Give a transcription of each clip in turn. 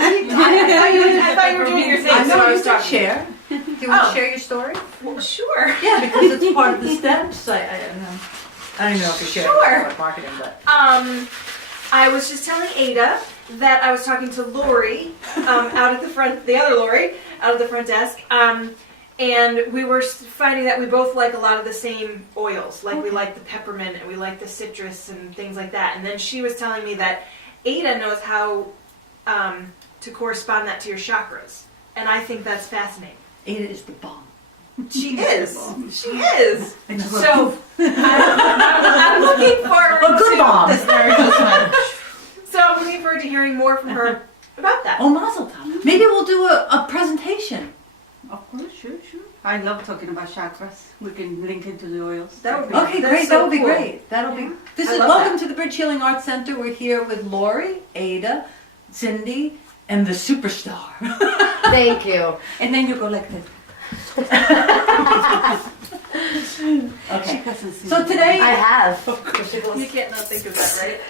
I thought you were doing your thing. I know so I you was can talking. share. Do you want to share your story? Well, sure. Yeah, because it's part of the steps. I don't know. I don't know if you share Sure. marketing, but I was just telling Ada that I was talking to Lori out at the front, the other Lori, out at the front desk, and we were finding that we both like a lot of the same oils. Like we like the peppermint and we like the citrus and things like that. And then she was telling me that Ada knows how to correspond that to your chakras, and I think that's fascinating. Ada is the bomb. She is. She is. So I'm looking forward A good to bomb. this nerd. So I'm looking forward to hearing more from her about that. Oh, mazel tov. Maybe we'll do a presentation. Of course, sure. I love talking about chakras. We can link into the oils. That would be Okay, That's great. so That would be cool. great. That'll be. This I is love welcome that. to the Bridge Healing Arts Center. We're here with Lori, Ada, Cindy, and the superstar. Thank you. And then you go like this. Okay. Doesn't see So me. today, I have. You can't not think of that, right?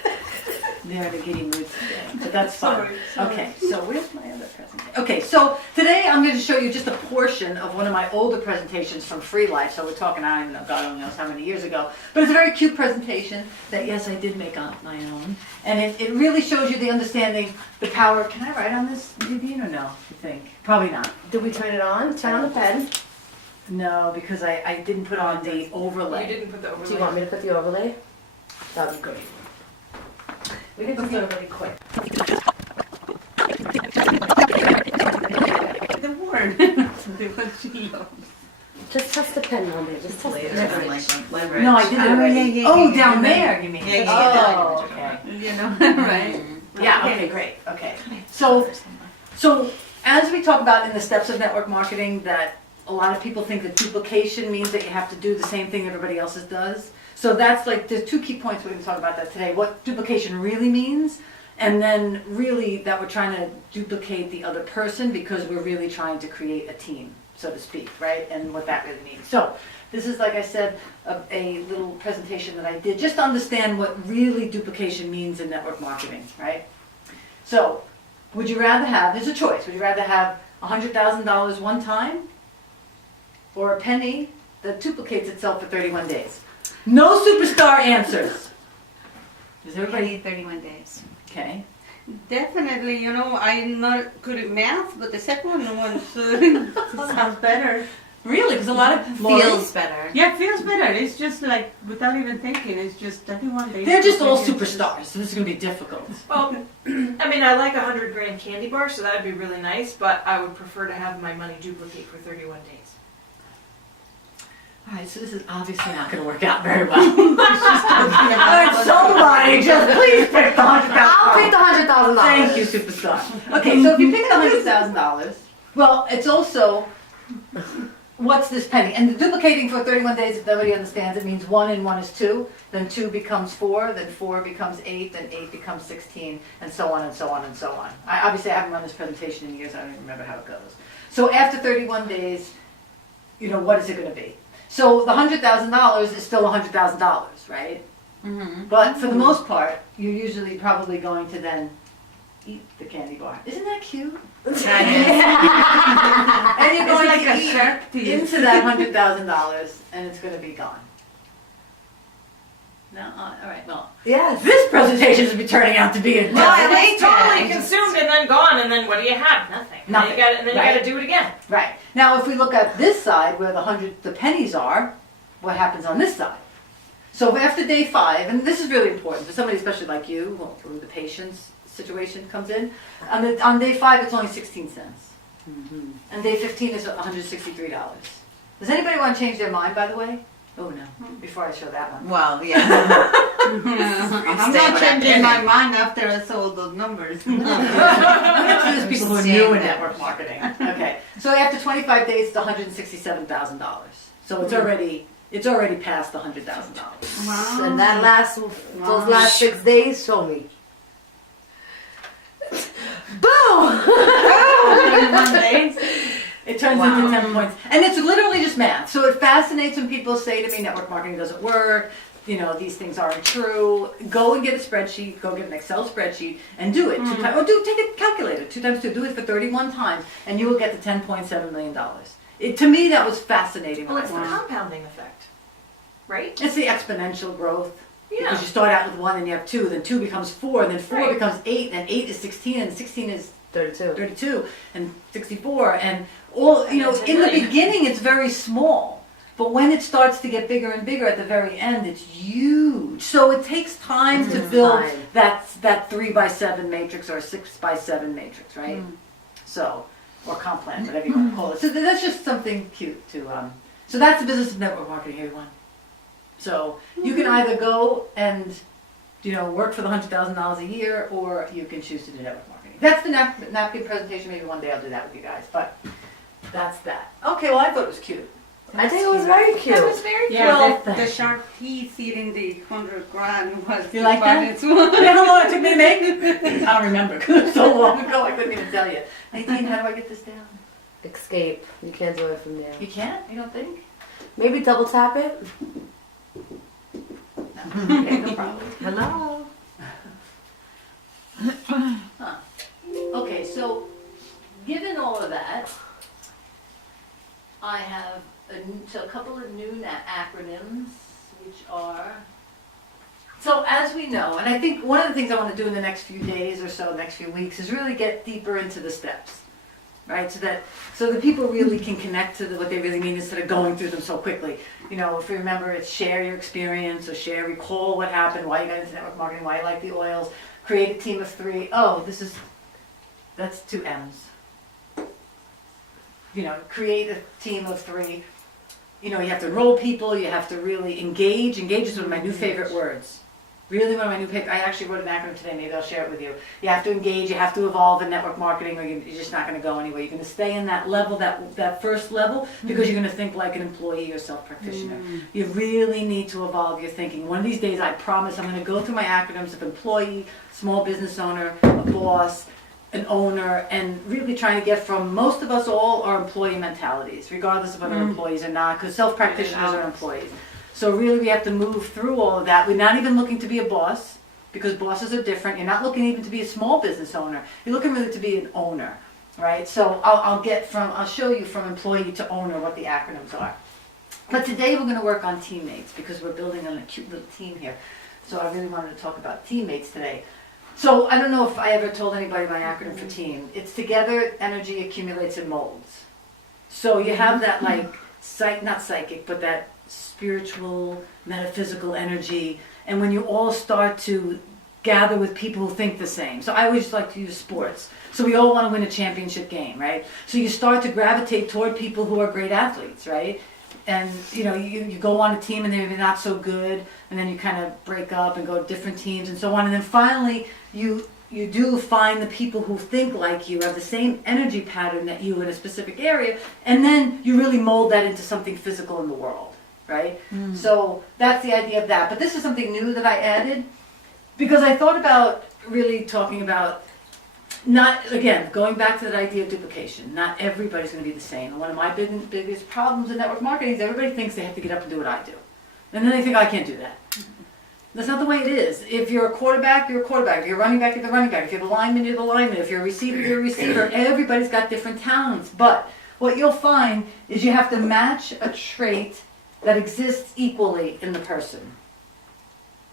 they're in a giddy mood today, but that's fine. Sorry. Okay, so where's my other presentation? Okay, so today I'm going to show you just a portion of one of my older presentations from Free Life. So we're talking, I don't even know, God only knows how many years ago. But it's a very cute presentation that, yes, I did make on my own. And it really shows you the understanding, the power. Can I write on this, Vivian, or no, you think? Probably not. Did we turn it on? Turn on the pen. No, because I didn't put on the overlay. You didn't put the overlay. Do you want me to put the overlay? That'd be great. We can just do it really quick. The word. The word she loves. Just test the pen on there. Just test the pen. Leverage. No, I did it already. Oh, down there, you mean? Yeah, Oh, okay. You know, right? Yeah, okay, great, okay. So as we talk about in the steps of network marketing, that a lot of people think that duplication means that you have to do the same thing everybody else does. So that's like, there's two key points we're going to talk about that today. What duplication really means, and then really that we're trying to duplicate the other person because we're really trying to create a team, so to speak, right? And what that really means. So this is, like I said, a little presentation that I did just to understand what really duplication means in network marketing, right? So would you rather have, there's a choice, would you rather have $100,000 one time or a penny that duplicates itself for 31 days? No superstar answers. Is everybody? 31 days. Okay. Definitely, you know, I'm not good at math, but the second one sounds better. Really? Because a lot of Feels better. Yeah, it feels better. It's just like, without even thinking, it's just 31 days. they're just all superstars, so this is going to be difficult. Well, I mean, I like a 100-gram candy bar, so that would be really nice, but I would prefer to have my money duplicate for 31 days. All right, so this is obviously not going to work out very well. Somebody just please pick the $100,000. I'll pick the $100,000. Thank you, superstar. Okay, so if you pick the $100,000, well, it's also, what's this penny? And the duplicating for 31 days, if nobody understands, it means 1 and 1 is 2, then 2 becomes 4, then 4 becomes 8, then 8 becomes 16, and so on and so on and so on. Obviously, I haven't run this presentation in years, I don't even remember how it goes. So after 31 days, you know, what is it going to be? So the $100,000 is still $100,000, right? Mm-hmm. But for the most part, you're usually probably going to then eat the candy bar. Isn't that cute? And you're It's going like to a eat shark teeth. into that $100,000, and it's going to be gone. No, all right. Well, Yes. this presentation is turning out to be a Well, disaster. it's totally consumed and then gone, and then what do you have? Nothing. Nothing, And then you right. got to do it again. Right. Now, if we look at this side where the pennies are, what happens on this side? So after day 5, and this is really important for somebody especially like you, who the patience situation comes in, on day 5 it's only 16 cents. Mm-hmm. And day 15 is $163. Does anybody want to change their mind, by the way? Oh no, before I show that one. Well, yeah. I'm not changing my mind after I saw those numbers. There's people who are new in network marketing. Okay, so after 25 days, it's $167,000. So it's already past the $100,000. Wow. And that those last 6 days, show me. Boom! 31 days. It turns into 10 points. And it's literally just math. So it fascinates when people say to me network marketing doesn't work, these things aren't true. Go and get a spreadsheet, go get an Excel spreadsheet and do it 2 times, or take a calculator, 2 times 2, do it for 31 times and you will get the $10.7 million. To me, that was fascinating. Well, when it's I the saw it. compounding effect, right? It's the exponential growth. Yeah. Because you start out with 1 and you have 2, then 2 becomes 4, and then 4 Right. becomes 8, and 8 is 16, and 16 is 32. 32, and 64, and all, And then 10 in the million. beginning it's very small, but when it starts to get bigger and bigger at the very end, it's huge. So it takes time to build time. that 3x7 matrix or 6x7 matrix, right? So, or comp plan, whatever you want to call it. So that's just something cute to, so that's the business of network marketing, everyone. So you can either go and, work for the $100,000 a year, or you can choose to do network marketing. That's the napkin presentation. Maybe one day I'll do that with you guys, but that's that. Okay, well I thought it was cute. I think it was very cute. That was very cute. Yeah, Well, the shark teeth eating the 100 grand was You like that? funniest one. You know how long it took me to make? I don't remember, 'cause it was so long ago I couldn't even tell you. Nadine, how do I get this down? Escape. You can't do it from there. You can't? You don't think? Maybe double tap it. No. Okay, no problem. Hello. Huh. Okay, so given all of that, I have a couple of new acronyms, which are, so as we know, and I think one of the things I want to do in the next few days or so, next few weeks, is really get deeper into the steps, right? So that people really can connect to what they really mean instead of going through them so quickly. If you remember, it's share your experience, or recall what happened, why you got into network marketing, why you like the oils, create a team of 3. Oh, that's 2 M's. Create a team of 3. You have to enroll people, you have to really engage. Engage is one of my new favorite words. Really one of my new favorite, I actually wrote an acronym today, maybe I'll share it with you. You have to engage, you have to evolve in network marketing, or you're just not gonna go anywhere. You're gonna stay in that level, that first level, because you're gonna think like an employee or self-practitioner. You really need to evolve your thinking. One of these days, I promise, I'm gonna go through my acronyms of employee, small business owner, a boss, an owner, and really trying to get from most of us all are employee mentalities, regardless of whether employees or not, because self-practitioners are employees. So really we have to move through all of that. We're not even looking to be a boss, because bosses are different. You're not looking even to be a small business owner. You're looking really to be an owner, right? So I'll show you from employee to owner what the acronyms are. But today we're gonna work on teammates, because we're building on a cute little team here. So I really wanted to talk about teammates today. So I don't know if I ever told anybody my acronym for team. It's together, energy accumulates and molds. So you have that not psychic, but that spiritual, metaphysical energy. And when you all start to gather with people who think the same. So I always like to use sports. So we all want to win a championship game, right? So you start to gravitate toward people who are great athletes, right? And you go on a team and they're maybe not so good, and then you kind of break up and go to different teams and so on, and then finally you do find the people who think like you, have the same energy pattern that you in a specific area, and then you really mold that into something physical in the world, right? So that's the idea of that. But this is something new that I added, because I thought about really talking about going back to that idea of duplication. Not everybody's going to be the same. And one of my biggest problems in network marketing is everybody thinks they have to get up and do what I do. And then they think, I can't do that. That's not the way it is. If you're a quarterback, you're a quarterback. If you're a running back, you're the running back. If you're the lineman, you're the lineman. If you're a receiver, you're a receiver. Everybody's got different talents. But what you'll find is you have to match a trait that exists equally in the person.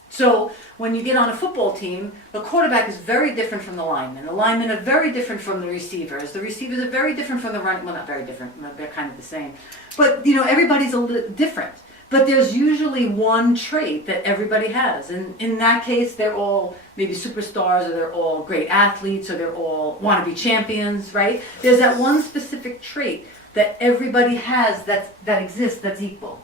So when you get on a football team, the quarterback is very different from the lineman. The linemen are very different from the receivers. The receivers are very different from the running. Well, not very different. They're kind of the same. But everybody's a little different. But there's usually one trait that everybody has. And in that case, they're all maybe superstars, or they're all great athletes, or they're all want to be champions, right? There's that one specific trait that everybody has that exists that's equal.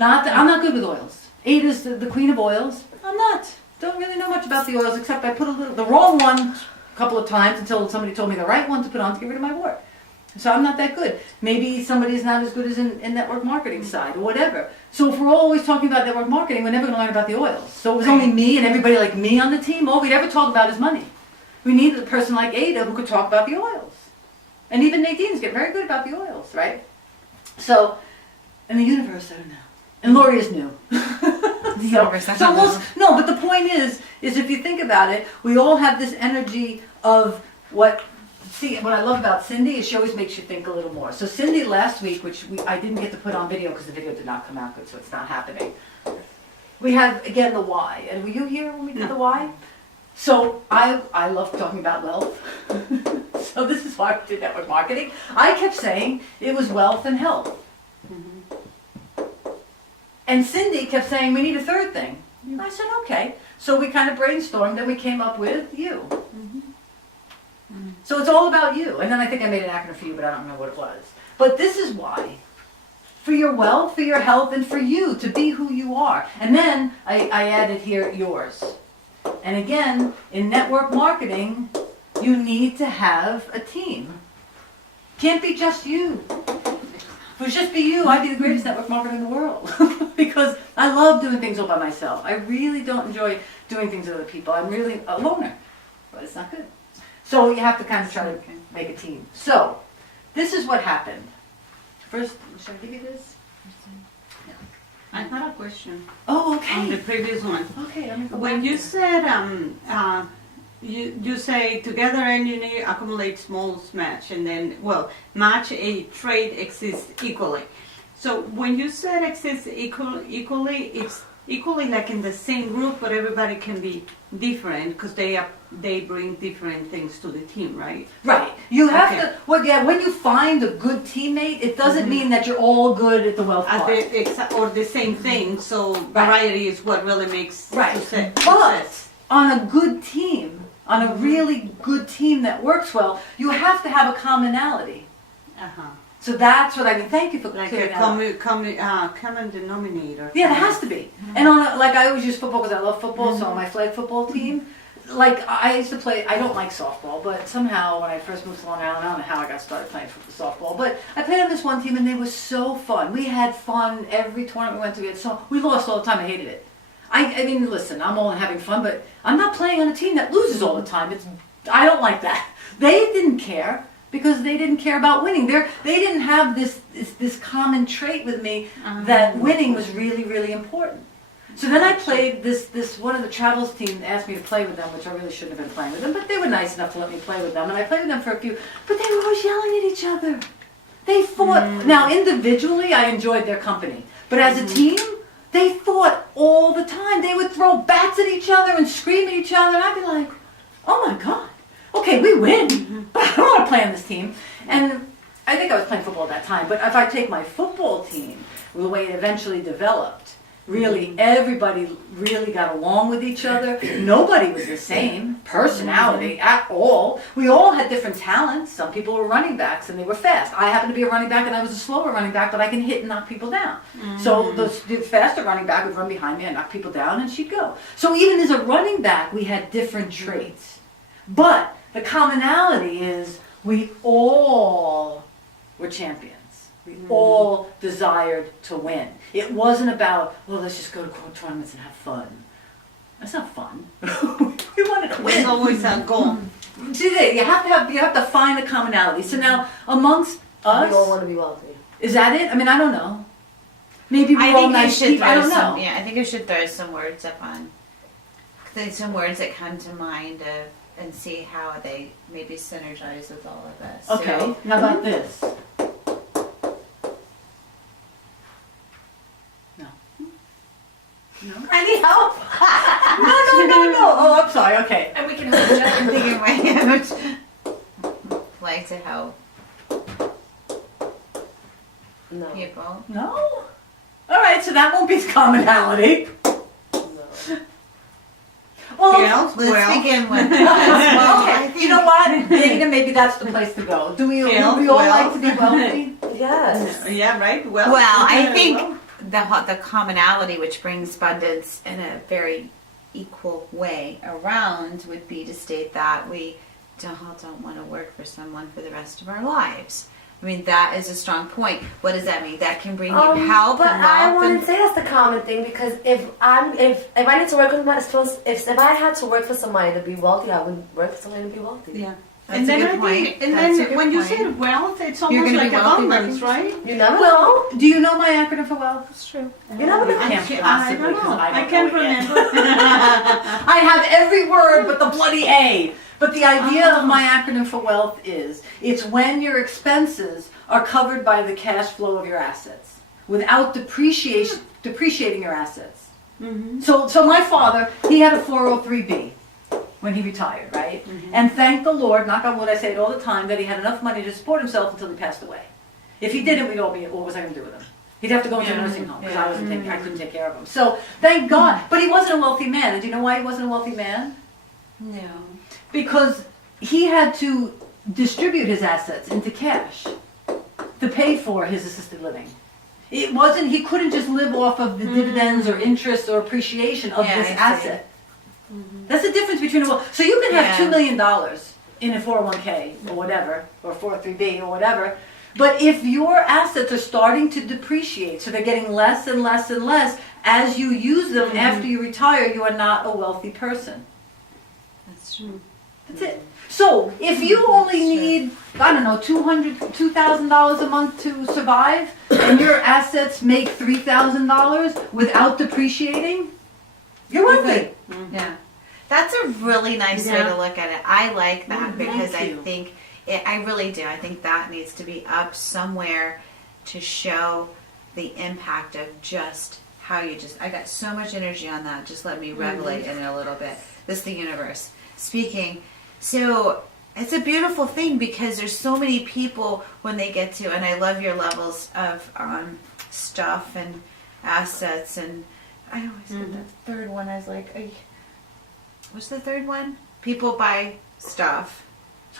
I'm not good with oils. Ada's the queen of oils. I'm not. Don't really know much about the oils, except I put the wrong one a couple of times until somebody told me the right one to put on to get rid of my wart. So I'm not that good. Maybe somebody's not as good as in network marketing side or whatever. So if we're always talking about network marketing, we're never going to learn about the oils. So it was only me and everybody like me on the team. All we'd ever talk about is money. We needed a person like Ada who could talk about the oils. And even Nadine's getting very good about the oils, right? So, in the universe, I don't know. And Lori is new. So No, but the point is if you think about it, we all have this energy of what I love about Cindy is she always makes you think a little more. So Cindy last week, I didn't get to put on video because the video did not come out good, so it's not happening. We had, again, the why. And were you here when we did the why? So I love talking about wealth. So this is why we did network marketing. I kept saying it was wealth and health. And Cindy kept saying we need a third thing. And I said, okay. So we kind of brainstormed and we came up with you. So it's all about you. And then I think I made an acronym for you, but I don't remember what it was. But this is why. For your wealth, for your health, and for you to be who you are. And then I added here yours. And again, in network marketing, you need to have a team. Can't be just you. If it would just be you, I'd be the greatest network marketer in the world. Because I love doing things all by myself. I really don't enjoy doing things with other people. I'm really a loner, but it's not good. So you have to kind of try to make a team. So this is what happened. First, should I give you this? I had a question Oh, on okay. the previous one. Okay, let me go When back you to it. said you say together engineer accumulate small match and then match a trade exists equally. So when you said exists equally, it's equally like in the same group, but everybody can be different because they bring different things to the team, right? Right. You have Okay. to. When you find a good teammate, it doesn't mean that you're all good at the wealth part. Or the same thing. So variety is what really makes Right. success. But on a good team, on a really good team that works well, you have to have a commonality. Uh-huh. So that's what I mean. Thank you for Like clearing a that up. common denominator. Yeah, there has to be. And I always use football because I love football. So on my flag football team, I used to play. I don't like softball, but somehow when I first moved to Long Island, I don't know how I got started playing softball. But I played on this one team, and they were so fun. We had fun every tournament we went to. We lost all the time. I hated it. I mean, listen, I'm all in having fun, but I'm not playing on a team that loses all the time. I don't like that. They didn't care. Because they didn't care about winning. They didn't have this common trait with me that winning was really, really important. So then I played this one of the travels team asked me to play with them, which I really shouldn't have been playing with them, but they were nice enough to let me play with them, and I played with them for a few. But they were always yelling at each other. They fought. Now individually, I enjoyed their company, but as a team, they fought all the time. They would throw bats at each other and scream at each other, and I'd be like, "Oh my God. Okay, we win, but I don't want to play on this team." And I think I was playing football at that time, but if I take my football team, the way it eventually developed, really everybody really got along with each other. Nobody was the same personality at all. We all had different talents. Some people were running backs and they were fast. I happened to be a running back and I was a slower running back, but I can hit and knock people down. So the faster running back would run behind me and knock people down and she'd go. So even as a running back, we had different traits. But the commonality is we all were champions. We all desired to win. It wasn't about, well, let's just go to tournaments and have fun. That's not fun. We wanted to win. It's always a goal. See, you have to find the commonality. So now, amongst us, We all want to be wealthy. is that it? I mean, I don't know. Maybe we're all nice people. I don't know. I think I should throw some words up on, some words that come to mind and see how they maybe synergize with all of us. Okay, So, how about this? No. No? any help? No. Oh, I'm sorry. Okay. And we can help each I'm other. thinking right like to help No. people. No? All right, so that won't be the commonality. No. Well, Well, Let's begin with okay, you know what? Dana, maybe that's the place to go. Do we all like to be wealthy? Yes. Yeah, right. Well, I think the commonality which brings abundance in a very equal way around would be to state that we don't want to work for someone for the rest of our lives. I mean, that is a strong point. What does that mean? That can bring you help But and I wealth. wouldn't say that's the common thing because if I need to work with if I had to work for somebody to be wealthy, I wouldn't work for somebody to be wealthy. Yeah. That's And a then good I point. think, and That's a then good when you point. say wealth, it's You're almost gonna like be wealthy abundance, working? right? You never know. Well, do you know my acronym for wealth? That's true. You never know. I can't don't possibly, 'cause know. I don't I can't know it yet. remember. I have every word but the bloody A. But the idea of my acronym for wealth is, it's when your expenses are covered by the cash flow of your assets without depreciating your assets. Mhm. So my father, he had a 403B when he retired, right? And thank the Lord, knock on wood, I say it all the time, that he had enough money to support himself until he passed away. If he didn't, we'd all be, what was I going to do with him? He'd have to go into a nursing home because I couldn't take care of him. So thank God. But he wasn't a wealthy man. And do you know why he wasn't a wealthy man? No. Because he had to distribute his assets into cash to pay for his assisted living. It wasn't, he couldn't just live off of the dividends or interest or appreciation of Yeah, this I see. asset. That's the difference between a wealth. So you can have Yeah. $2 million in a 401k or whatever, or 403b or whatever, but if your assets are starting to depreciate, so they're getting less and less and less, as you use them after you retire, you are not a wealthy person. That's true. That's it. So if you only need, I don't know, $2,000 a month to survive, and your assets make $3,000 without depreciating, you're wealthy. Yeah. That's a really nice way to look at it. I like that because thank you. I think I really do. I think that needs to be up somewhere to show the impact of just how you I got so much energy on that. Just let me revelate in it a little bit. This is the universe speaking. So it's a beautiful thing because there's so many people when they get to, and I love your levels of stuff and assets, and I always get the third one. I was like, what's the third one? People buy stuff.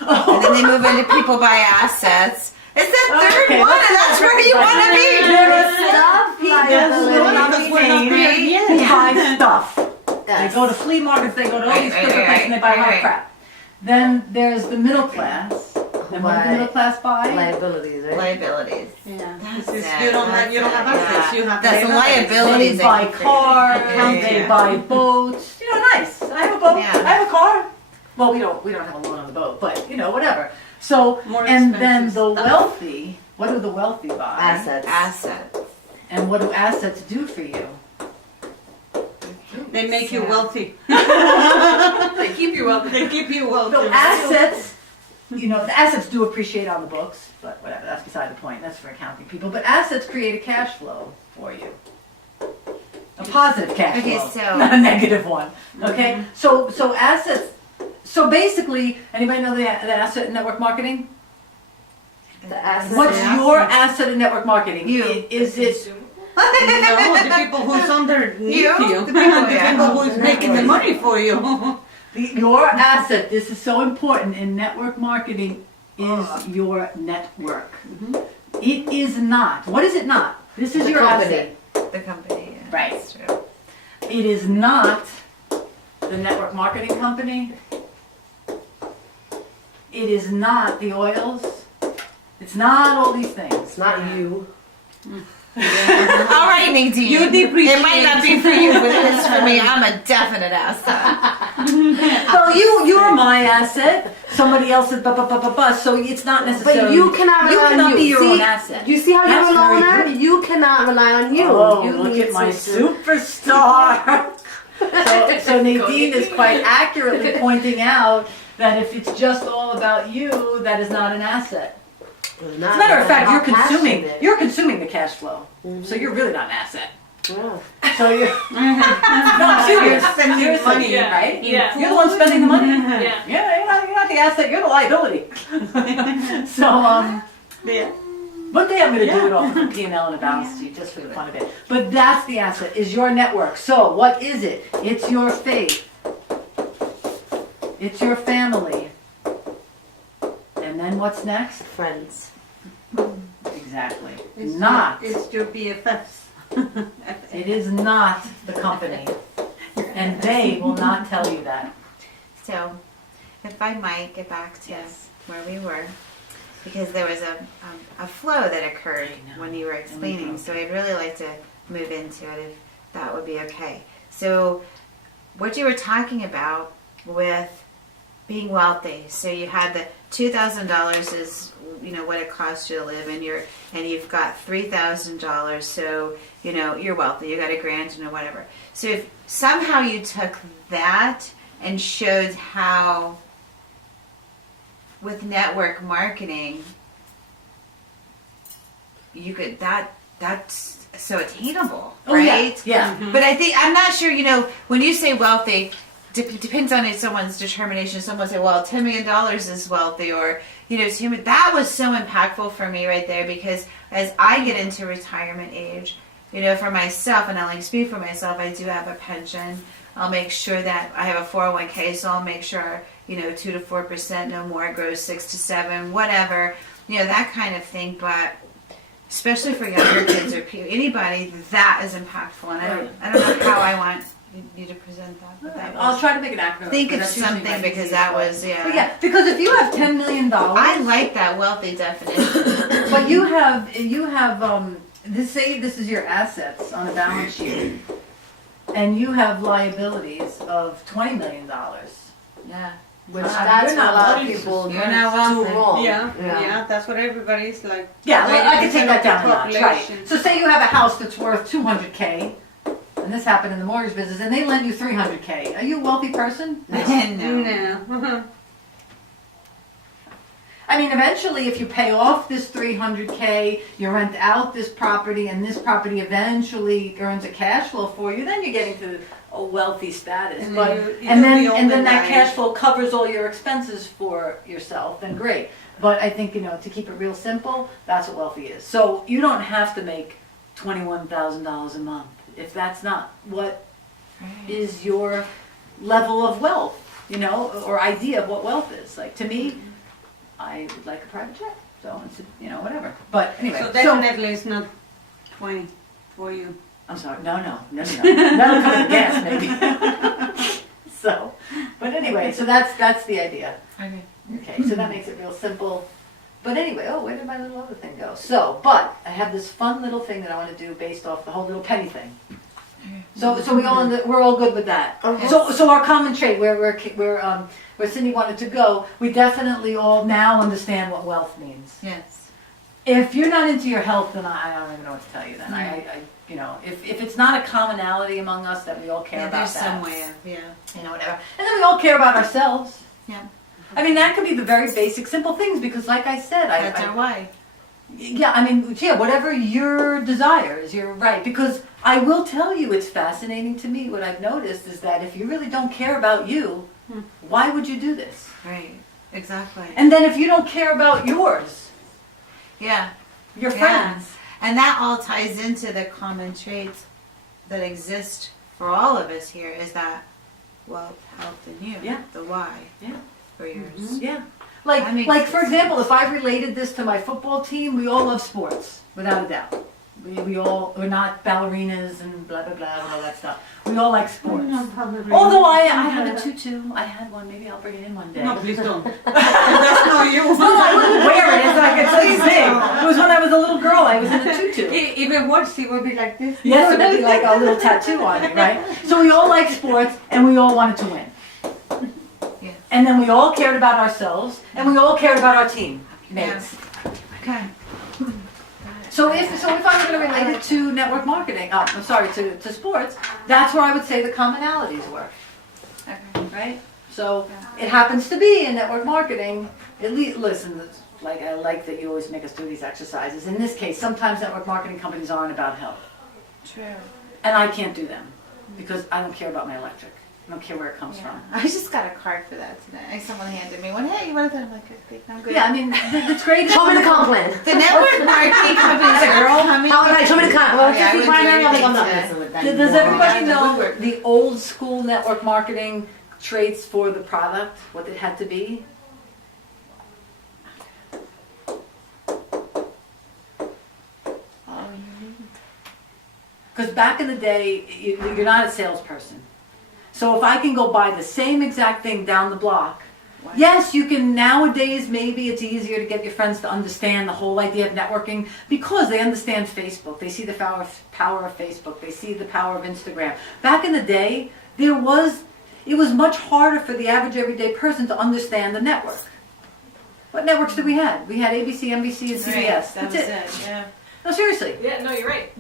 And then they move into people buy assets. It's that third Okay, one, let's and that's where you want to be. There is stuff Because we're not there yet. to buy stuff. They Yes. go to flea markets, they go to all these Right, different places, and they buy hot right. crap. Then there's the middle class. And what does the middle class buy? Liabilities, right? Liabilities. Yeah. That's This is- it. you don't have assets. You have That's liabilities. liabilities. They buy that you cars, create. they Yeah. buy boats. You know, nice. I have a boat. Yeah. I have a car. Well, we don't have a loan on the boat, but you know, whatever. So, More and then expensive the stuff. wealthy. What do the wealthy buy? Assets. Assets. And what do assets do for you? They make you Yeah. wealthy. They keep you wealthy. They keep you wealthy. So assets, you know, the assets do appreciate on the books, but whatever. That's beside the point. That's for accounting people. But assets create a cash flow for you. A positive cash Okay, flow, so- not a negative one. Okay, so assets. So basically, anybody know the asset and network marketing? The assets. What's Yeah. your asset in network marketing? You. Is it? No, the people who's underneath You? you. The people, The yeah. people who's making the money for you. Your asset, this is so important in network marketing, is your network. It is not. What is it not? This is The your company. asset. The company. Yeah, Right. That's true. It is not the network marketing company. It is not the oils. It's not all these things. It's not you. All right, Nadine. You depreciate. It might not be for you, but it is for me. I'm a definite asset. Well, you're my asset. Somebody else's so it's not necessarily. But you cannot rely on cannot you. be your See, own asset. You see how That's you're a very loner? good. You cannot rely on you. Oh, You look need at my to- superstar. so Nadine is quite accurately pointing out that if it's just all about you, that is not an asset. As a matter of fact, you're consuming the cash flow. So you're really not an asset. Yeah. So you're no, I'm serious. Spending Seriously, money, right? Yeah. You're the one spending the money. Yeah. Yeah, you're not the asset. You're the liability. So Yeah. one day I'm going to do it off of a P&L and a balance sheet just for the fun of it. But that's the asset, is your network. So what is it? It's your faith. It's your family. And then what's next? Friends. Exactly. It's Not. It's your BFFs. It is not the company. And they will not tell you that. So, if I might get back to where we were, because there was a flow that occurred when you were explaining. So I'd really like to move into it if that would be okay. So, what you were talking about with being wealthy. So you had the $2,000 is what it costs you to live, and you've got $3,000. So you're wealthy. You got $1,000 and whatever. So if somehow you took that and showed how with network marketing you could that's so attainable, right? Yeah. But I'm not sure, when you say wealthy, depends on someone's determination. Someone say, well, $10 million is wealthy, or, that was so impactful for me right there, because as I get into retirement age, for myself, and I like to speak for myself, I do have a pension. I'll make sure that I have a 401k, so I'll make sure, 2 to 4%, no more, it grows 6 to 7, whatever, that kind of thing. But especially for younger kids or anybody, that is impactful. And I don't know how I want you to present that. But that I'll try to make an acronym. think of something, because that was, But yeah, because if you have $10 million, I like that wealthy definition. but you have say this is your assets on a balance sheet, and you have liabilities of $20 million. Yeah. Which That's you're what a not lot of wealthy. people You're not do wealthy. wrong. Yeah, that's what everybody's like. Yeah, well, I can take that 90% down a of the notch, right? population. So say you have a house that's worth $200K, and this happened in the mortgage business, and they lend you $300K. Are you a wealthy person? No. No. I mean, eventually, if you pay off this $300K, you rent out this property, and this property eventually earns a cash flow for you, then you're getting to a wealthy status. And But then you and do then the and then that overnight. cash flow covers all your expenses for yourself, then great. But I think, to keep it real simple, that's what wealthy is. So you don't have to make $21,000 a month if that's not what is your level of wealth, or idea of what wealth is. Like, to me, I would like a private jet, so it's, whatever. But anyway, So definitely it's not 20 for you. I'm sorry, no. That'll come with gas, maybe. So, but anyway, so that's the idea. Okay. Okay, so that makes it real simple. But anyway, where did my little other thing go? So, but I have this fun little thing that I want to do based off the whole little penny thing. So we're all good with that. Okay. So our common trait, where Cindy wanted to go, we definitely all now understand what wealth means. Yes. If you're not into your health, then I don't even know what to tell you. Then if it's not a commonality among us that we all care Yeah, about there's that, some way of, whatever, and then we all care about ourselves. Yeah. I mean, that could be the very basic, simple things, because, like I said, That's our why. whatever your desires, you're right. Because I will tell you, it's fascinating to me. What I've noticed is that if you really don't care about you, why would you do this? Right. Exactly. And then if you don't care about yours, Yeah. your Yeah. friends. And that all ties into the common traits that exist for all of us here, is that wealth, health, and you. Yeah. The why. Yeah. For yours. Yeah. That makes Like for sense. example, if I related this to my football team, we all love sports, without a doubt. We're not ballerinas and blah, blah, blah, and all that stuff. We all like sports. Although I have a tutu. I had one. Maybe I'll bring it in one day. No, please don't. That's not you. No, I wouldn't wear it. It's like it's so big. It was when I was a little girl. I was in a tutu. Even worse, it would be like this. Yes, it would be like a little tattoo on me, right? So we all like sports, and we all wanted to win. Yes. And then we all cared about ourselves, and we all cared about our team mates. Okay. So if I were going to relate it to network marketing, to sports, that's where I would say the commonalities were, Okay. right? So it happens to be in network marketing. At least, listen, I like that you always make us do these exercises. In this case, sometimes network marketing companies aren't about health, True. and I can't do them because I don't care about my electric. I don't care where it comes from. I just got a card for that today. Someone handed me one. Hey, you want to? I'm like, okay, I'm good. Yeah, I mean, it's great. Show me the compliment. The network marketing companies are coming. How about show me the compliment? Well, Okay, I just would be primary. do I'm like, I'm not anything messing with that. Does anymore. everybody Yeah, know woodwork. the old school network marketing traits for the product, what it had to be? Because back in the day, you're not a salesperson. So if I can go buy the same exact thing down the block, yes, you can nowadays, maybe it's easier to get your friends to understand the whole idea of networking because they understand Facebook. They see the power of Facebook. They see the power of Instagram. Back in the day, there was, it was much harder for the average everyday person to understand the network. What networks did we have? We had ABC, NBC, and CBS. Right, That's it. Yeah. No, seriously. Yeah, no, you're right.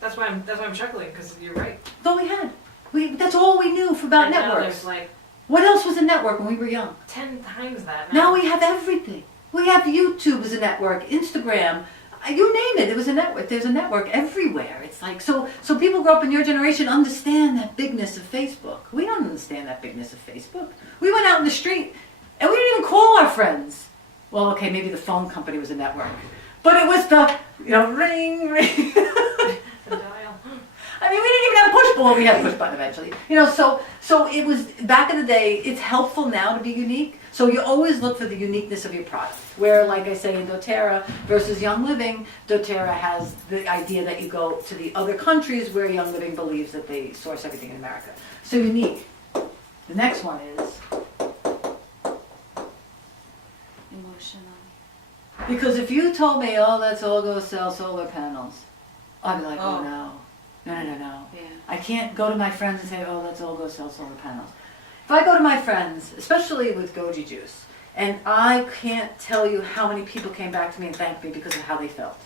That's why I'm chuckling, because you're right. That's all we had. That's all we knew about And now networks. there's like What else was a network when we were young? 10 times that. Now we have everything. We have YouTube as a network, Instagram, you name it. It was a network. There's a network everywhere. It's like so people grow up in your generation understand that bigness of Facebook. We don't understand that bigness of Facebook. We went out in the street and we didn't even call our friends. Well, okay, maybe the phone company was a network, but it was the ring ring. The dial. I mean, we didn't even have push button. We had push button eventually. So it was back in the day. It's helpful now to be unique. So you always look for the uniqueness of your product. Where, like I say in doTERRA versus Young Living, doTERRA has the idea that you go to the other countries where Young Living believes that they source everything in America. So unique. The next one is Emotional. because if you told me, oh, let's all go sell solar panels, I'd be like, oh Oh. no. No. Yeah. I can't go to my friends and say, oh, let's all go sell solar panels. If I go to my friends, especially with goji juice, and I can't tell you how many people came back to me and thanked me because of how they felt.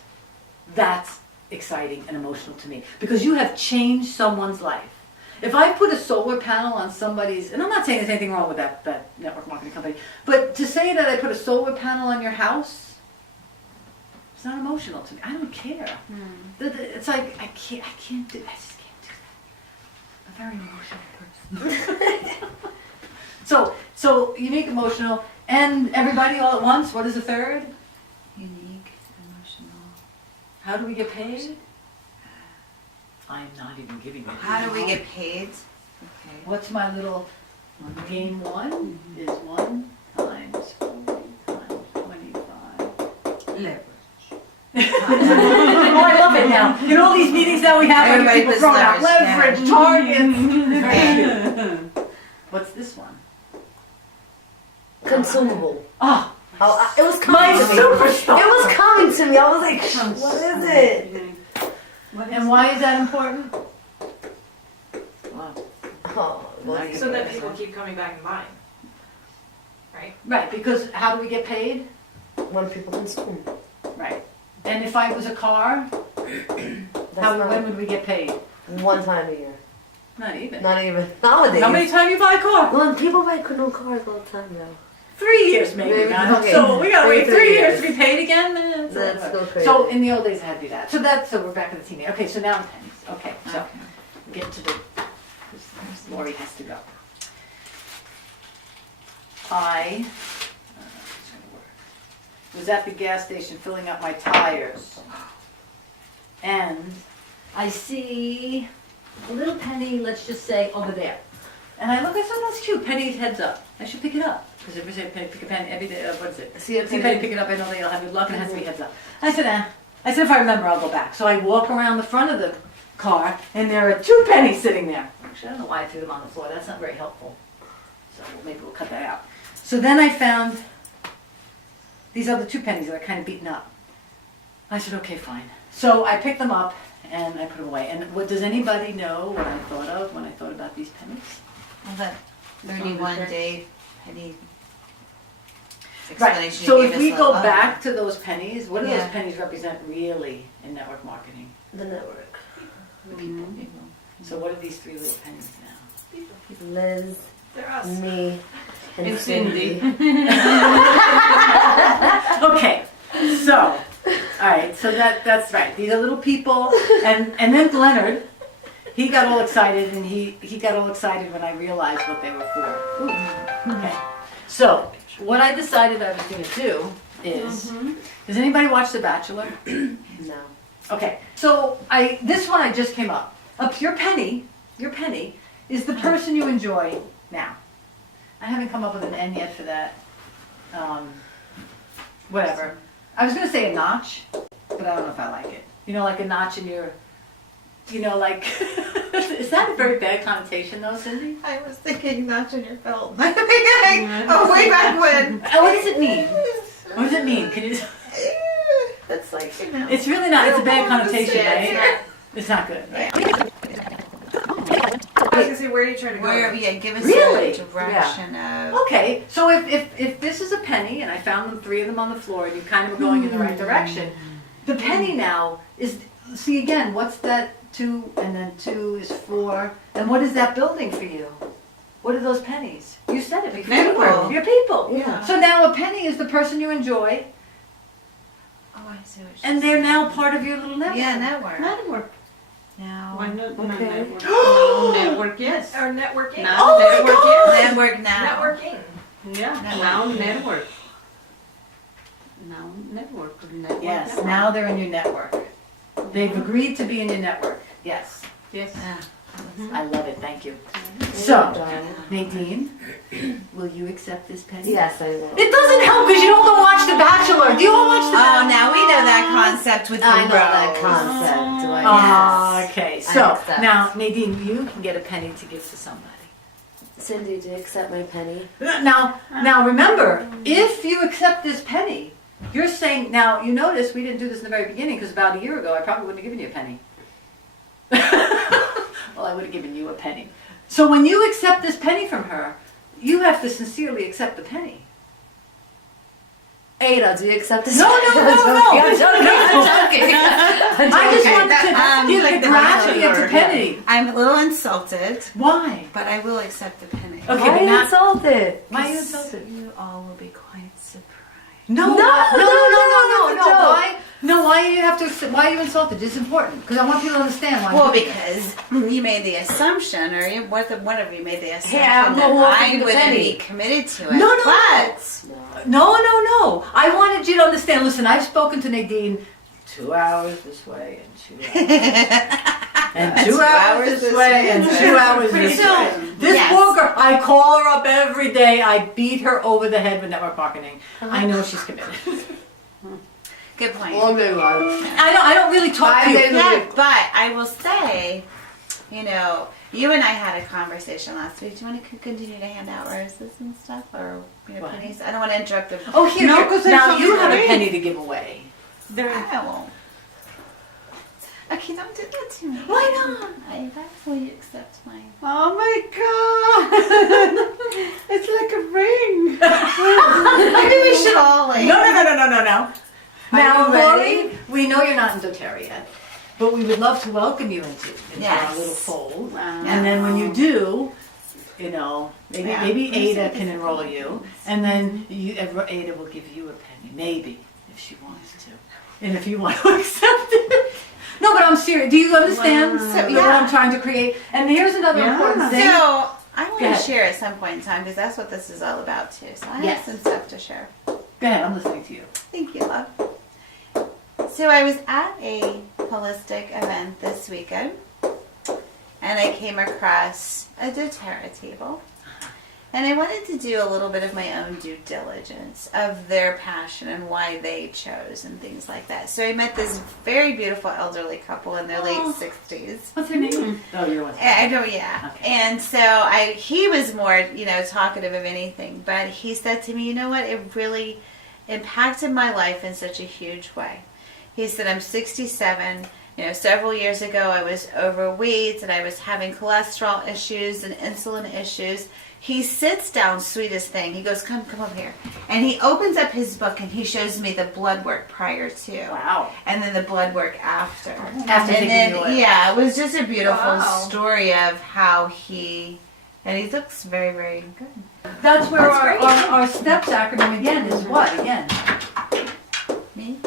That's exciting and emotional to me because you have changed someone's life. If I put a solar panel on somebody's, and I'm not saying there's anything wrong with that network marketing company, but to say that I put a solar panel on your house, it's not emotional to me. I don't care. It's like I just can't do that. I'm a very emotional person. so unique, emotional, and everybody all at once. What is the third? Unique, emotional. How do we get paid? I'm not even giving you. How do we get paid? Okay. What's my little game one? Is 1 times 40 times 25. Leverage. Oh, I love it now. In all these meetings that we have, Everybody people puts throwing out leverage, leverage, targets. What's this one? Consumable. Oh, Oh, it was coming to me. superstar. It was coming to me. I was like, what is it? And why is that important? Oh, well, So that people keep coming back and buying. Right? Right, because how do we get paid? when people consume. Right. And if I was a car, when would we get paid? One time a year. Not even. Not even nowadays. How many times you buy a car? Well, people buy new cars all the time now. 3 years maybe. Maybe, Now. okay. So we gotta wait 3 3 years to years. be paid again? It's a Let's little go bit. crazy. So in the old days I had to do that. So we're back in the teenage. Okay, so now pennies. Okay, so get to the, Lori has to go. I was at the gas station filling up my tires. And I see a little penny, let's just say, over there. And I look, I said, that's cute, penny's heads up. I should pick it up. Because if I say pick a penny every day, what is it? See a See a penny. penny, pick it up, I know that you'll have good luck, and it has to be heads up. I said, I said, if I remember, I'll go back. So I walk around the front of the car, and there are 2 pennies sitting there. Actually, I don't know why I threw them on the floor. That's not very helpful. So maybe we'll cut that out. So then I found these other 2 pennies that are kind of beaten up. I said, okay, fine. So I picked them up, and I put them away. And what does anybody know what I thought of when I thought about these pennies? Well, that 31-day penny Right. explanation So you if gave we us go a- back to those pennies, what do Yeah. those pennies represent really in network marketing? The network. People. So what are these 3 little pennies now? Liz, They're us. me, and And Cindy. Cindy. Okay, so, all right, so that's right. These are little people, and then Leonard, he got all excited, and he got all excited when I realized what they were for. Ooh, okay, so what I decided I was going to do is, does anybody watch The Bachelor? No. Okay, so this one I just came up. Your penny is the person you enjoy now. I haven't come up with an N yet for that. Whatever. I was gonna say a notch, but I don't know if I like it. You know, like a notch in your, like, is that a very bad connotation though, Cindy? I was thinking notch in your belt. Oh, way back when. What does it mean? What does it mean? Can you? That's like, you know. It's really not. It's a bad I don't know what to connotation, say. right? It's not good. Right? was gonna say, where are you trying to go? Where, yeah, give us Really? a direction of. Okay, so if this is a penny, and I found them 3 of them on the floor, and you kind of are going in the right direction, the penny now is, see again, what's that 2, and then 2 is 4, and what is that building for you? What are those pennies? You said it before. People. Your people. Yeah. So now a penny is the person you enjoy, Oh, I see what and they're now part of your little network. Yeah, network. Network. Now. Why not? Okay. Network. No, network, yes. Or networking. Now Oh my network, God! Network now. Networking. yes. Yeah. Now network. Now network. Network. Yes, network. now they're in your network. They've agreed to be in your network. Yes. Yes. Ah, I love it, thank you. You're So, darling. Nadine, will you accept this penny? Yes, I will. It doesn't help because you don't watch The Bachelor. Do you all watch The Oh, Bachelor? now we know that concept with the I know that rose. concept. Do I? Ah, Yes. okay. I So, accept. now, Nadine, you can get a penny to give to somebody. Cindy, do you accept my penny? Now remember, if you accept this penny, you're saying, now you notice we didn't do this in the very beginning because about a year ago I probably wouldn't have given you a penny. Well, I would have given you a penny. So when you accept this penny from her, you have to sincerely accept the penny. Ada, do you accept this? No, no, I'm no, joking, no. I'm joking. I'm joking. I just Okay, want to give like the the gravity of the Bachelor, penny. I'm a little insulted, Why? but I will accept the penny. Okay, Why but are you not. insulted? Why are you insulted? You all will be quite surprised. No, No, no, no, no, no, no, no. no. Why? No, why do you have to? Why are you insulted? It's important because I want people to understand why. Well, because you made the assumption, or one of you made the assumption I'm that gonna walk I you the wouldn't penny. be committed to it. No, no, but No, no, no. I wanted you to understand. Listen, I've spoken to Nadine 2 hours this way and 2 hours. And 2 hours this way and 2 hours this So, way. This yes. poor girl, I call her up every day. I beat her over the head with network marketing. I know she's committed. good point. Long day life. I don't really talk to you. Yeah, but I will say, you know, you and I had a conversation last week. Do you want to continue to hand out roses and stuff, or What? pennies? I don't want to interrupt the. Oh, here, No, here. 'cause there's Now something you have a great. penny to give away. There. I won't. Okay, don't do that to me. Why not? Will you accept mine? Oh my God! It's like a ring. Maybe we should all like. No. Now, you ready? Lori, we know you're not in doTERRA yet, but we would love to welcome you into Yes. our little fold. Wow. And then when you do, you know, maybe Yeah. maybe Ada can enroll you, and then Ada will give you a penny, maybe if she wants to, and if you want to accept it. No, but I'm serious. Do you understand Wow. what Yeah. I'm trying to create? And here's another Yeah. important thing. So I want Go to ahead. share at some point in time because that's what this is all about too. So I Yes. have some stuff to share. Go ahead, I'm listening to you. Thank you, love. So I was at a holistic event this weekend, and I came across a doTERRA table, and I wanted to do a little bit of my own due diligence of their passion and why they chose and things like that. So I met this very beautiful elderly couple in their late 60s. What's her name? Oh, you're one. I know, yeah. Okay. And so he was more, talkative of anything, but he said to me, you know what, it really impacted my life in such a huge way. He said, I'm 67. Several years ago I was overweight and I was having cholesterol issues and insulin issues. He sits down, sweetest thing. He goes, come over here. And he opens up his book and he shows me the blood work prior to. Wow. And then the blood work after. After and taking then, the oil. yeah, it was just a beautiful Wow. story of how he looks very, very good. That's where That's great. our STEPS acronym again is what again? Me?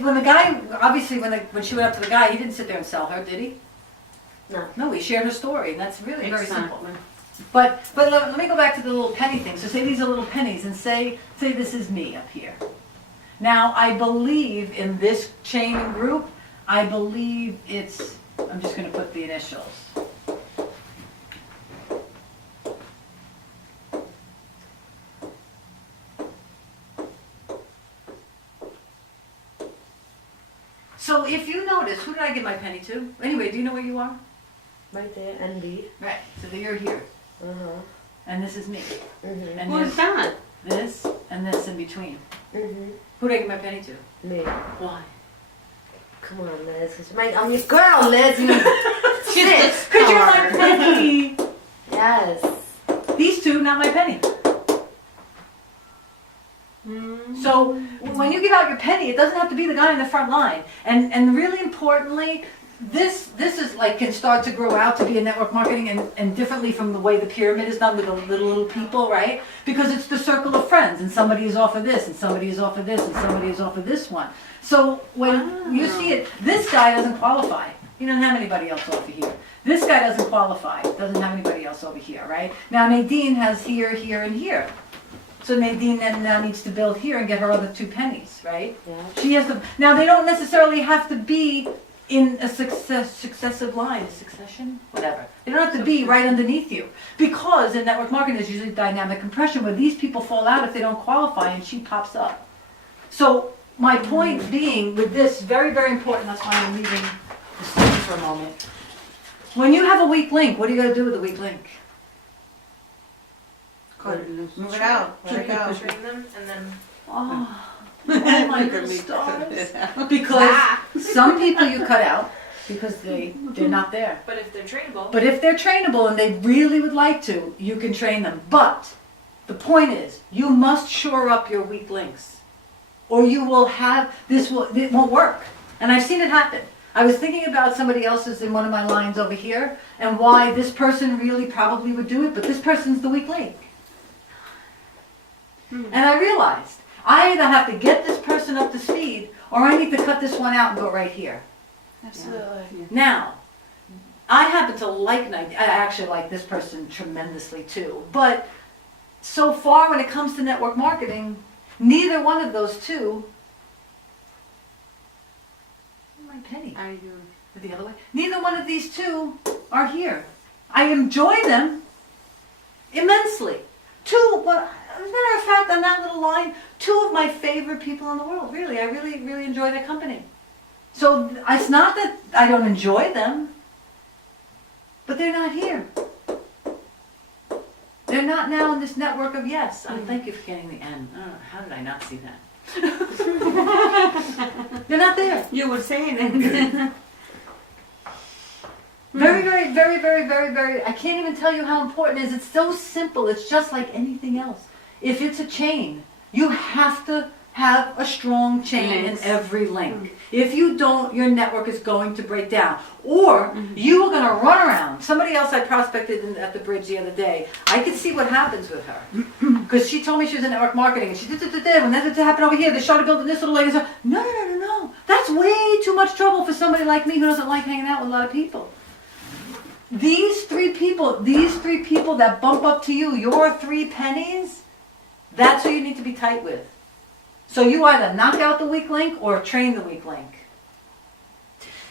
When the guy, obviously when she went up to the guy, he didn't sit there and sell her, did he? No. No, he shared her story, and that's really very simple. Exactly. But let me go back to the little penny thing. So say these are little pennies, and say this is me up here. Now I believe in this chain and group. I believe it's. I'm just going to put the initials. So if you notice, who did I give my penny to? Anyway, do you know where you are? Right there, ND. Right. So you're here, Uh-huh. and this is me, Mm-hmm. and Who's there's that? this and this in between. Mm-hmm. Who did I give my penny to? Me. Why? Come on, Liz. I'm your girl, Liz. She's the Because you're my star. penny. Yes. These two, not my penny. So when you give out your penny, it doesn't have to be the guy in the front line. And really importantly, this is like can start to grow out to be a network marketing and differently from the way the pyramid is done with the little people, right? Because it's the circle of friends and somebody is off of this and somebody is off of this and somebody is off of this one. So when you see it, this guy doesn't qualify. He doesn't have anybody else over here. This guy doesn't qualify. Doesn't have anybody else over here, right? Now Nadine has here, here, and here. So Nadine then now needs to build here and get her other 2 pennies, right? Yeah. She has to. Now they don't necessarily have to be in a successive line, succession, whatever. They don't have to be right underneath you because in network marketing there's usually dynamic compression where these people fall out if they don't qualify and she pops up. So my point being with this, very, very important. That's why I'm leaving the stage for a moment. When you have a weak link, what do you got to do with the weak link? Move it out. Let it go. Train them and then. Oh, my little stars. Because some people you cut out because they're not there. But if they're trainable. But if they're trainable and they really would like to, you can train them. But the point is, you must shore up your weak links. Or you will have, it won't work. And I've seen it happen. I was thinking about somebody else's in one of my lines over here and why this person really probably would do it, but this person's the weak link. And I realized, I either have to get this person up to speed or I need to cut this one out and go right here. Absolutely. Now, I happen to like, I actually like this person tremendously too, but so far when it comes to network marketing, neither one of those two, my penny, Are you? the other way, neither one of these two are here. I enjoy them immensely. As a matter of fact, on that little line, 2 of my favorite people in the world, really. I really, really enjoy their company. So it's not that I don't enjoy them, but they're not here. They're not now in this network of yes. Oh, thank you for getting the N. Oh, how did I not see that? They're not there. You were saying it. Very, very, very, very, very, very, I can't even tell you how important it is. It's so simple. It's just like anything else. If it's a chain, you have to have a strong chain in every link. If you don't, your network is going to break down. Or you are going to run around. Somebody else I prospected at the bridge the other day, I could see what happens with her. Because she told me she was in network marketing and she did when that happened over here, they started building this little lady. No. That's way too much trouble for somebody like me who doesn't like hanging out with a lot of people. These three people that bump up to you, your 3 pennies, that's who you need to be tight with. So you either knock out the weak link or train the weak link.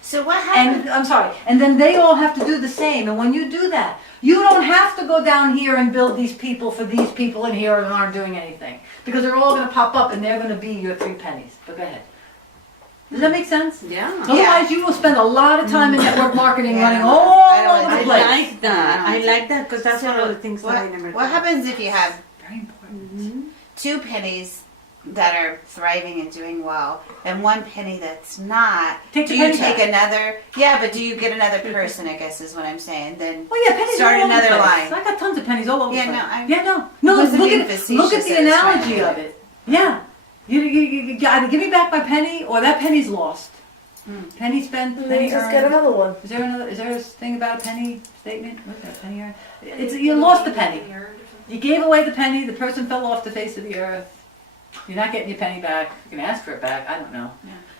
So what happened? And I'm sorry, and then they all have to do the same. And when you do that, you don't have to go down here and build these people for these people in here and aren't doing anything. Because they're all going to pop up and they're going to be your 3 pennies. But go ahead. Does that make sense? Yeah. Otherwise, you will spend a lot of time in network marketing running I all don't over I the place. like that. I like that because that's one of the things that I never What happens if you have Very important. 2 pennies that are thriving and doing well, and 1 penny that's not? Take do the you penny take back. another? Yeah, but do you get another person? I guess is what I'm saying. Then Well, yeah, pennies start all over another the place. line. I got tons of pennies all over Yeah, the place. no, I- No, wasn't look being at facetious, the I was trying analogy to- of it. Yeah. You either give me back my penny or that penny's lost. Penny spent, Maybe penny just get earned. another one. Is there a thing about a penny statement? What's that, penny earned? You lost the penny. You gave away the penny, the person fell off the face of the earth. You're not getting your penny back. You can ask for it back. I don't know.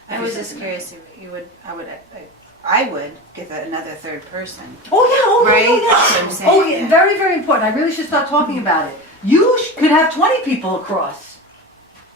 I was just curious if you would. I would get another 3rd person. Oh yeah, Right? yeah. That's what I'm saying, Oh yeah, yeah. very, very important. I really should start talking about it. You could have 20 people across.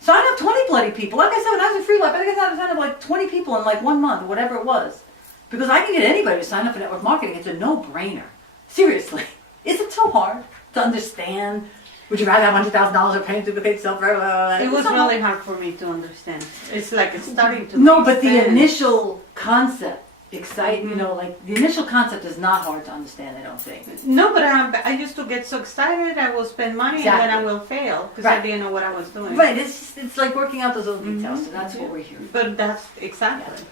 Sign up 20 bloody people. Like I said, when I was in Free Life, I think I signed up like 20 people in like 1 month or whatever it was. Because I can get anybody to sign up for network marketing. It's a no-brainer. Seriously. Is it so hard to understand? Would you rather have $100,000 or pay to duplicate yourself? It was really hard for me to understand. It's like it's starting to. No, make but the sense. initial concept, the initial concept is not hard to understand, I don't think. No, but I used to get so excited I will spend money and then I Exactly. will fail because I Right. didn't know what I was doing. Right, it's like working out those little details, so that's what we're here for. But that's exactly.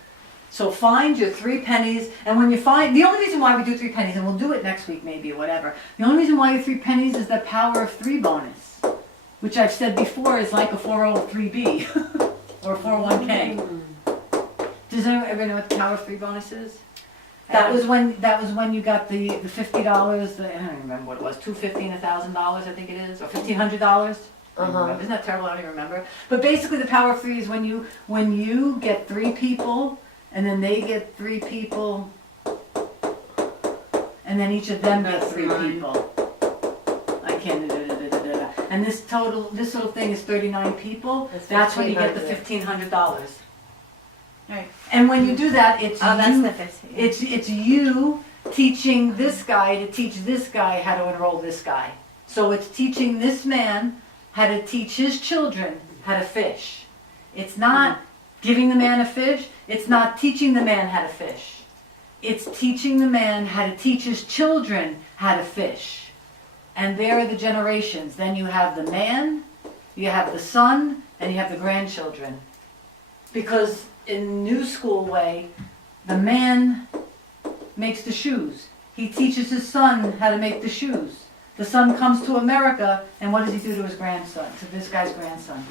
So find your 3 pennies, and when you find, the only reason why we do 3 pennies, and we'll do it next week maybe or whatever, the only reason why you 3 pennies is the power of 3 bonus, which I've said before is like a 403B or a 401k. Does anyone ever know what the power of 3 bonus is? That was when you got the $50. I don't remember what it was, $250 and $1,000, I think it is, or $1,500. Isn't that terrible? I don't even remember. But basically, the power of 3 is when you get 3 people, and then they get 3 people, and then each of them gets 3 people. I can't. And this little thing is 39 people. That's when you get the $1,500. Right. And when you do that, it's that's you, the 15. it's you teaching this guy to teach this guy how to enroll this guy. So it's teaching this man how to teach his children how to fish. It's not giving the man a fish. It's not teaching the man how to fish. It's teaching the man how to teach his children how to fish. And there are the generations. Then you have the man, you have the son, and you have the grandchildren. Because in new school way, the man makes the shoes. He teaches his son how to make the shoes. The son comes to America, and what does he do to his grandson, to this guy's grandson?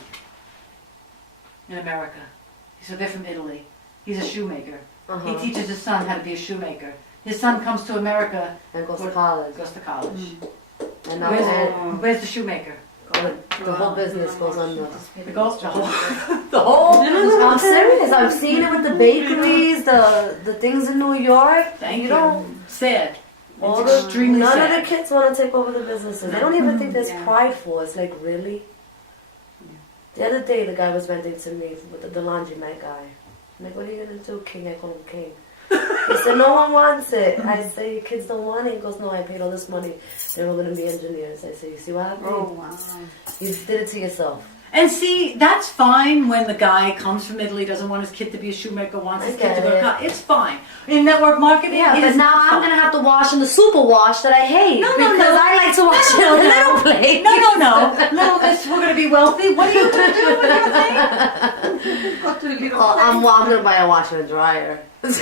In America. So they're from Italy. He's a shoemaker. He teaches his son how to be a shoemaker. His son comes to America. And goes to college. Goes to college. And Where's the shoemaker? the whole business goes under. The whole I'm serious. I've seen it with the bakeries, the things in New York. Thank you. Know, Sad. all It's the, extremely none sad. of the kids want to take over the businesses. They don't even think there's pride for it. It's like, really? The other day, the guy was venting to me with the laundromat guy. I'm like, what are you going to do, King? I call him King. He said, no one wants it. I say, your kids don't want it. He goes, no, I paid all this money. They were going to be engineers. I say, you see what happened? Oh, wow. You did it to yourself. And see, that's fine when the guy comes from Italy, doesn't want his kid to be a shoemaker, wants his kid to go to college. It's fine. In network marketing, Yeah, it but is now fine. I'm going to have to wash in the super wash that I hate. No, because I like to wash it on the little plate. No. Little miss, we're going to be wealthy. What are you going to do with everything? Got to a little Oh, I'm going to buy a washer and dryer. No.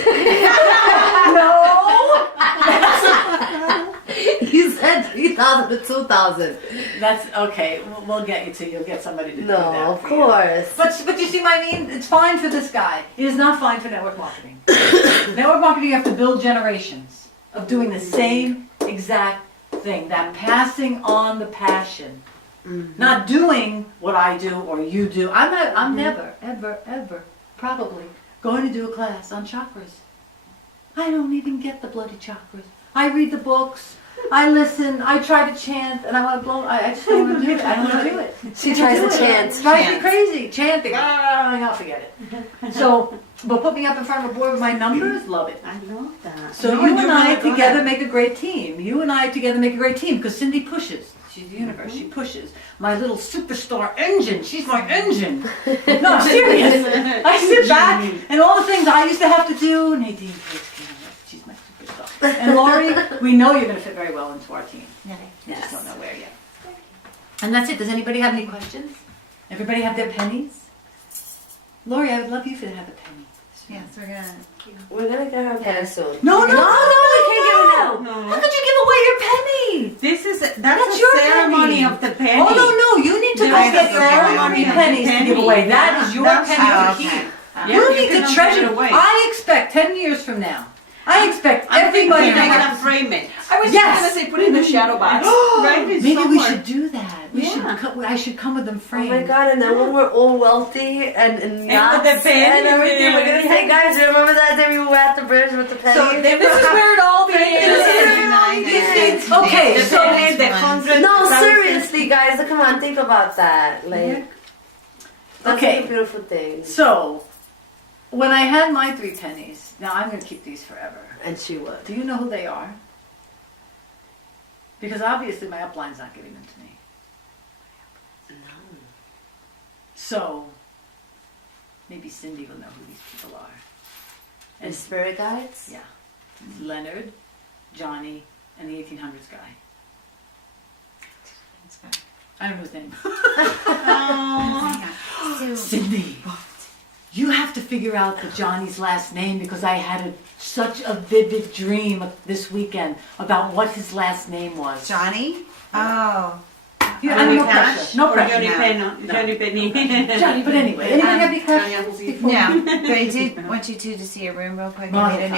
You said 3,000 to 2,000. That's okay. We'll get you to. You'll get somebody to do that. No, of for you. course. But you see what I mean? It's fine for this guy. It is not fine for network marketing. Network marketing, you have to build generations of doing the same exact thing. That passing on the passion. Not doing what I do or you do. I'm never, ever, probably going to do a class on chakras. I don't even get the bloody chakras. I read the books. I listen. I try to chant, and I want to blow. I just don't want to do it. I don't want to do it. She tries to chant. It drives me crazy. Chanting. I'll forget it. So, but put me up in front of a board with my numbers. Love it. I love that. So you and I together make a great team. You and I together make a great team because Cindy pushes. She's the universe. She pushes. My little superstar engine. She's my engine. No, I'm serious. I sit back and all the things I used to have to do. Nadine, she's my superstar. And Lori, we know you're going to fit very well into our team. We just don't know where yet. And that's it. Does anybody have any questions? Everybody have their pennies? Lori, I would love you to have a penny. Yes, we're gonna. We're going to get her pen soon. No, we can't give it now. No. How could you give away your penny? That's your ceremony penny. of the penny. Oh, no, you need to go There is get a your ceremony own of the pennies to give penny. away. That is your That's penny how- to keep. Yeah, You need cannot to treasure give it away. I expect 10 years from now. I expect everybody We're to gonna have. frame it. I was Yes. just gonna say put it in the shadow box. Right? It's Maybe we somewhere. should do that. We should. I should come with them Oh framed. my God, and then when we're all wealthy and yachts with the penny and everything, we're going to say, guys, remember that day we were at the bridge with the penny? So this is where it all begins. Okay, The so penny, the hundred. No, thousand. seriously, guys, come on, think about that. Like, that's Okay. like a beautiful thing. So, when I had my 3 pennies, now I'm going to keep these forever. And she would. Do you know who they are? Because obviously my upline's not giving them to me. So, maybe Cindy will know who these people are. And spirit guides? Yeah. It's Leonard, Johnny, and the 1800s guy. I don't know his name. Oh. So, Cindy. you have to figure out the Johnny's last name because I had such a vivid dream this weekend about what his last name was. Johnny? Oh. Yeah, Johnny no Cash pressure. No or pressure. Johnny No. Penny. No. Johnny Penny. Johnny, but anyway, anything have you Johnny questions Appleseed. before? No, but I did want you two to see a room real quick. I made a new